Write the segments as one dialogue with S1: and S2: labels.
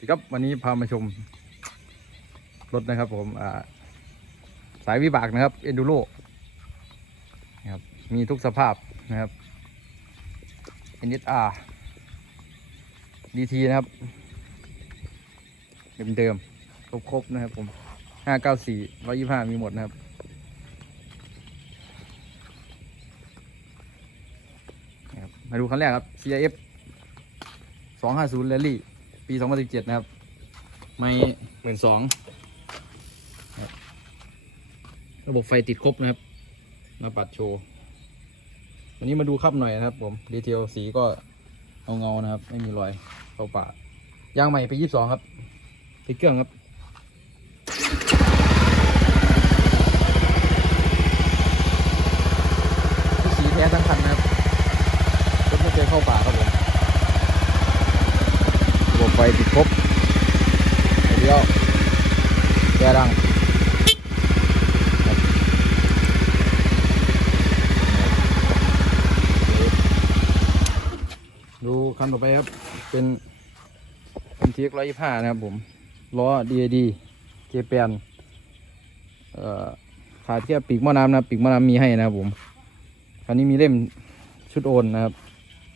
S1: สวัสดีครับวันนี้พามาชมรถนะครับ ผมสายวิบากนะครับเอนดูโรนะครับมีทุกสภาพนะครับ NSR DT นะครับ เดิมๆครบๆนะครับผม594 125มีหมดนะครับนะครับ มาดูคันแรกครับ CIF 250 Rally ปี2017นะครับ ไม่หมื่นสองระบบไฟติดครบนะครับมาปัดโชว์วันนี้มาดูขับหน่อยนะครับ ผมดีเทลสีก็เอาเงาๆนะครับ ไม่มีรอยเข้าปากยางใหม่ไป22ครับติดเครื่องครับ สีแท้ทั้งคันนะครับรถไม่เคยเข้าป่าครับผมระบบ ไฟติดครบเลี้ยวแกดังรับดูคันต่อไปครับ เป็นเป็นทีร้อยยี่ห้านะครับผมล้อ DAD เจแปนเอ่อขาดแค่ปีกม้อน้ำนะปีกม้อน้ำมีให้นะครับผมคันนี้มีเล่มชุดโอนนะครับ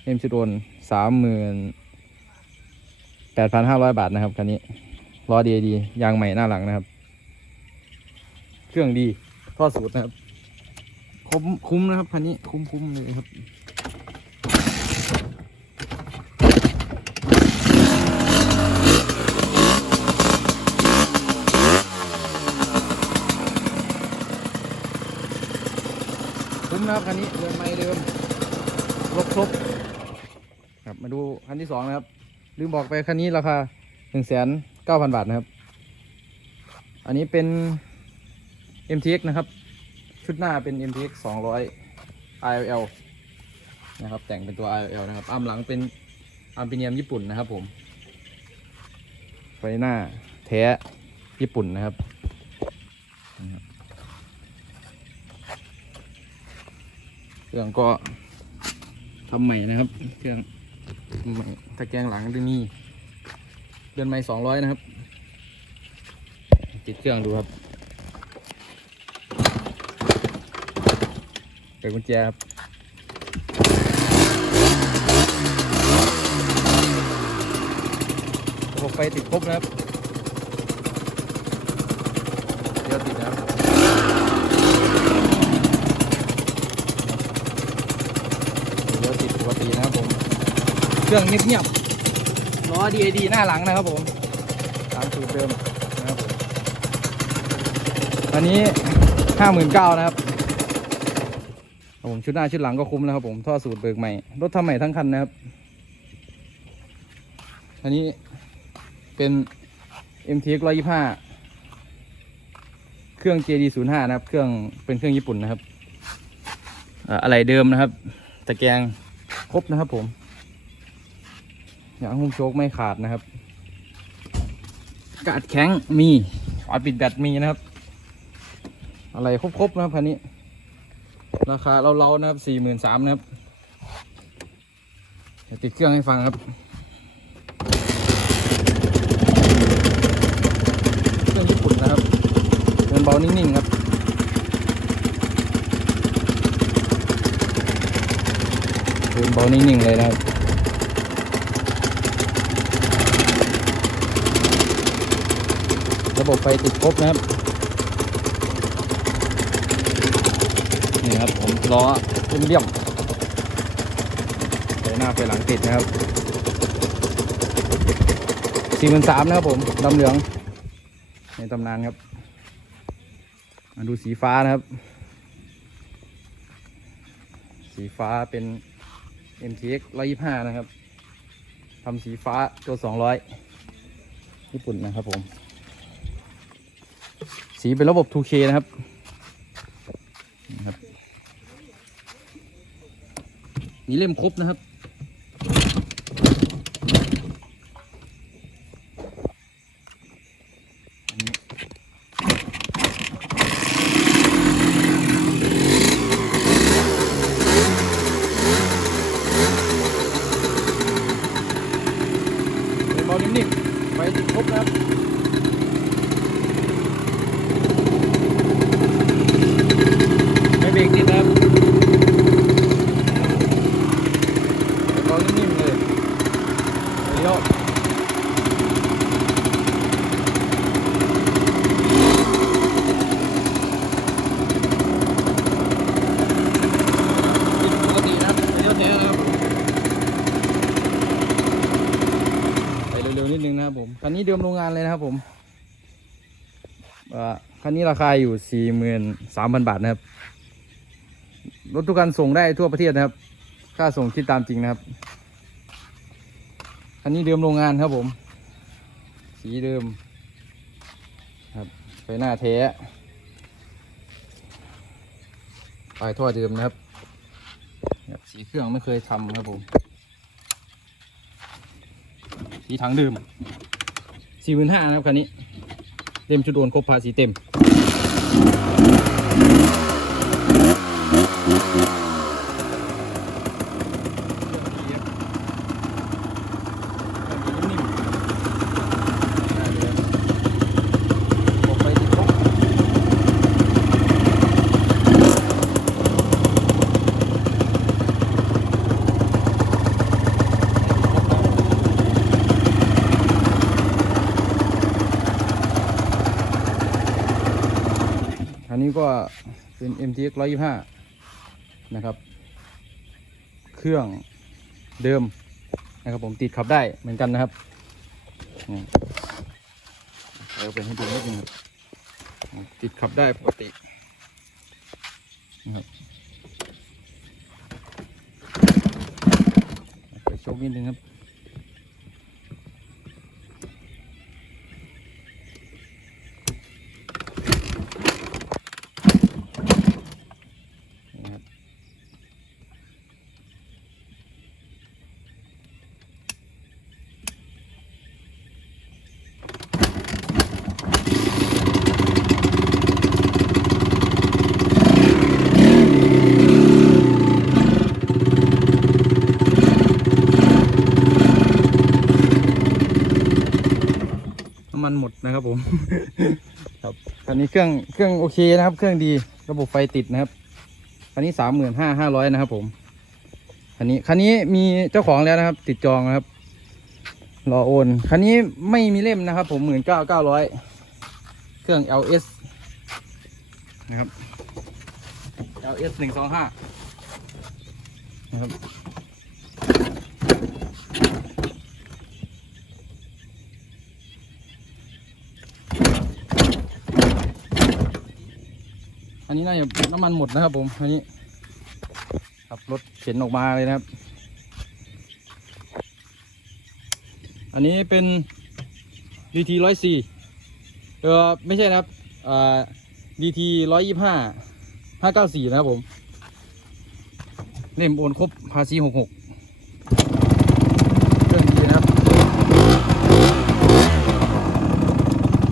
S1: เล่มชุดโอนสามหมื่น แปดพันห้าร้อยบาทนะครับคันนี้ล้อดีดียางใหม่หน้าหลังนะครับ เครื่องดีท่อสูตรนะครับ คุ้มคุ้มนะครับคันนี้คุ้มคุ้มเลยครับคุ้มนะครับคันนี้เดินไม่เดิมครบครบครับมาดูคันที่สองนะครับ ลืมบอกไปคันนี้ราคาหนึ่งแสนเก้าพันบาทนะครับ อันนี้เป็น MTX นะครับ ชุดหน้าเป็น MTX 200 ILL นะครับ แต่งเป็นตัว ILL นะครับอัมหลังเป็นอัมพิเนียมญี่ปุ่นนะครับผม ไฟหน้าแท้ญี่ปุ่นนะครับเครื่องก็ทำใหม่นะครับ เครื่อง ตะแกรงหลังตรงนี้เดือนใหม่สองร้อยนะครับ ติดเครื่องดูครับเปิดกุญแจครับระบบไฟติดครบนะครับเดี๋ยวติดนะครับเดี๋ยวติดปกตินะครับผม เครื่องเงียบๆล้อ DAD หน้าหลังนะครับผมตามสูตรเดิมนะครับผมอันนี้ห้าหมื่นเก้านะครับผมชุดหน้าชุดหลังก็คุ้มนะครับผมท่อสูตรเบิกใหม่รถทำใหม่ทั้งคันนะครับ อันนี้เป็น MTX 125 เครื่อง JD 05 นะครับ เครื่องเป็นเครื่องญี่ปุ่นนะครับอ่ออะไรเดิมนะครับ ตะแกรงครบนะครับผม ยางหุ้มโชคไม่ขาดนะครับ กาดแข็งมีฝาปิดแบตมีนะครับ อะไรครบๆนะครับคันนี้ ราคาเราๆนะครับสี่หมื่นสามนะครับเดี๋ยวติดเครื่องให้ฟังครับเครื่องญี่ปุ่นนะครับเดินเบานิ่งๆครับเดินเบานิ่งๆเลยนะครับ ระบบไฟติดครบนะครับ นี่ครับผมล้อเป็นเลี่ยมไฟหน้าไฟหลังติดนะครับสี่หมื่นสามนะครับผมดำเหลือง ในตำนานครับ มาดูสีฟ้านะครับ สีฟ้าเป็น MTX 125 นะครับทำสีฟ้าตัว 200 ญี่ปุ่นนะครับผม สีเป็นระบบ 2K นะครับนี่เล่มครบนะครับ อันนี้เป็นเบานิ่มๆ ไฟติดครบนะครับไม่เบรกติดนะครับกองนิ่มๆเลยเลี้ยวติดปกตินะครับเลี้ยวแท้นะครับ ไปเร็วๆนิดนึงนะ คันนี้เดิมโรงงานเลยนะครับผมอ่าคันนี้ราคาอยู่สี่หมื่นสามพันบาทนะครับ รถทุกคันส่งได้ทั่วประเทศนะครับ ค่าส่งคิดตามจริงนะครับ คันนี้เดิมโรงงานครับผม สีเดิมครับไฟหน้าแท้ปลายท่อเดิมนะครับครับสีเครื่องไม่เคยทำครับผม สีถังเดิม สี่หมื่นห้านะครับคันนี้ เต็มชุดโอนครบภาษีเต็ม อั นี้ก็เป็น MTX 125 นะครับ เครื่องเดิมนะครับผมติดขับได้เหมือนกันนะครับเราเป็นให้ดูนิดนึงครับติดขับได้ปกตินะครับไปโชคนิดนึงครับำมันหมดนะครับผม ครับคันนี้เครื่องเครื่องโอเคนะครับ เครื่องดีระบบไฟติดนะครับคันนี้สามหมื่นห้าห้าร้อยนะครับ ผมคันนี้คันนี้มีเจ้าของแล้วนะครับ ติดจองนะครับรอโอนคันนี้ไม่มีเล่มนะครับ ผมหมื่นเก้าเก้าร้อยเครื่อง LS นะครับ LS หนึ่งสองห้านะครับ นนี้น่าจะน้ำมันหมดนะครับ ผมอันนี้ขับรถเข็นออกมาเลยนะครับ อันนี้เป็น DT ร้อยสี่เออไม่ใช่นะครับอ่า DT ร้อยยี่ห้าห้าเก้าสี่นะครับผมเล่มโอนครบภาษีหกหกเครื่องดีนะครับ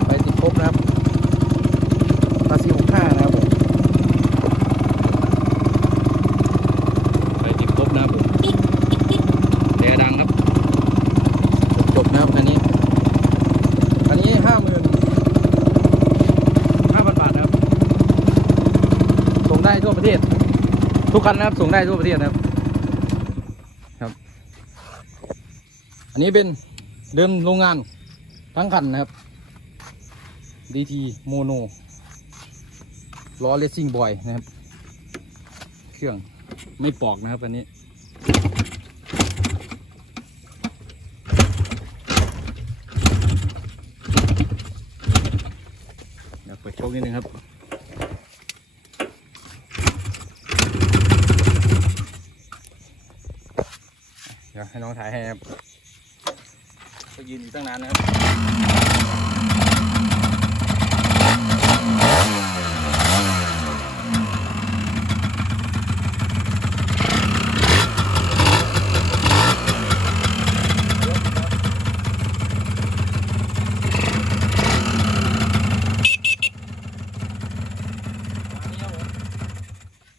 S1: ไปติดครบนะครับ ภาษีหกห้านะครับผม ไปติดครบนะครับผมแต่ดังครับ จบนะครับคันนี้ คันนี้ห้าหมื่นห้าพันบาทนะครับ ส่งได้ทั่วประเทศ ทุกคันนะครับส่งได้ทั่วประเทศนะครับ ครับ อันนี้เป็นเดิมโรงงานทั้งคันนะครับ DT Mono ล้อเลสซิ่งบอยนะครับ เครื่องไม่ปอกนะครับอันนี้เดี๋ยวเปิดโชคนิดนึงครับ ดี๋ยวให้น้องถ่ายให้ครับก็ยืนอยู่ตั้งนานนะครับ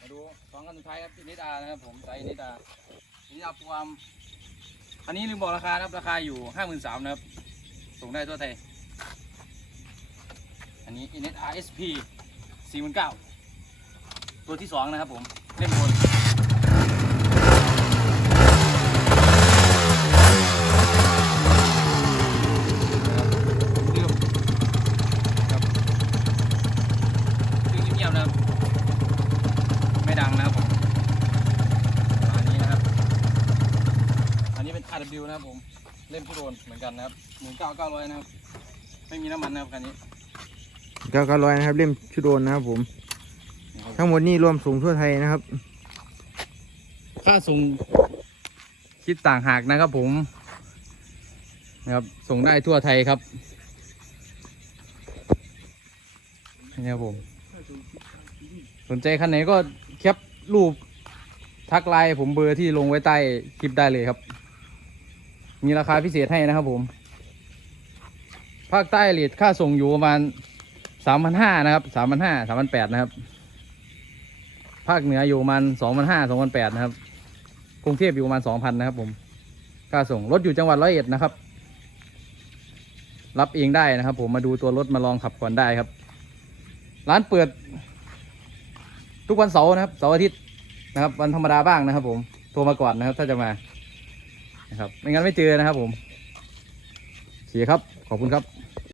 S1: มาดูสองคันสุดท้ายครับนิดานะครับผมไซส์นิดานิดาความ อันนี้ลืมบอกราคาครับราคาอยู่ห้าหมื่นสามนะครับ ส่งได้ทั่วไทย อันนี้ NSRSP 49ตัวที่สองนะครับผม เล่มบนนะครับเดิมครับชื่อเงียบๆนะครับ ไม่ดังนะครับผมอันนี้นะครับ อันนี้เป็น RW นะครับผมเล่มผู้โดนเหมือนกันนะครับหมื่นเก้าเก้าร้อยนะครับ ไม่มีน้ำมันนะครับคันนี้
S2: เก้าเก้าร้อยนะครับ เล่มชุดโดนนะครับผม ทั้งหมดนี่รวมสูงทั่วไทยนะครับ
S1: ค่าส่งคิดต่างหากนะครับผมนะครับส่งได้ทั่วไทยครับนี่ครับผม สนใจคันไหนก็แคปรูปทักไลน์ผมเบอร์ที่ลงไว้ใต้คลิปได้เลยครับ มีราคาพิเศษให้นะครับผม ภาคใต้เลทค่าส่งอยู่ประมาณสามพันห้านะครับสามพันห้าสามพันแปดนะครับ ภาคเหนืออยู่ประมาณสองพันห้าสองพันแปดนะครับ กรุงเทพอยู่ประมาณสองพันนะครับผม ค่าส่งรถอยู่จังหวัดร้อยเอ็ดนะครับ รับเองได้นะครับ ผมมาดูตัวรถมาลองขับก่อนได้ครับ ร้านเปิด ทุกวันเสาร์นะครับเสาร์อาทิตย์นะครับ วันธรรมดาบ้างนะครับ ผมโทรมาก่อนนะครับ ถ้าจะมา นะครับ ไม่งั้นไม่เจอนะครับผมโอเคครับ ขอบคุณครับ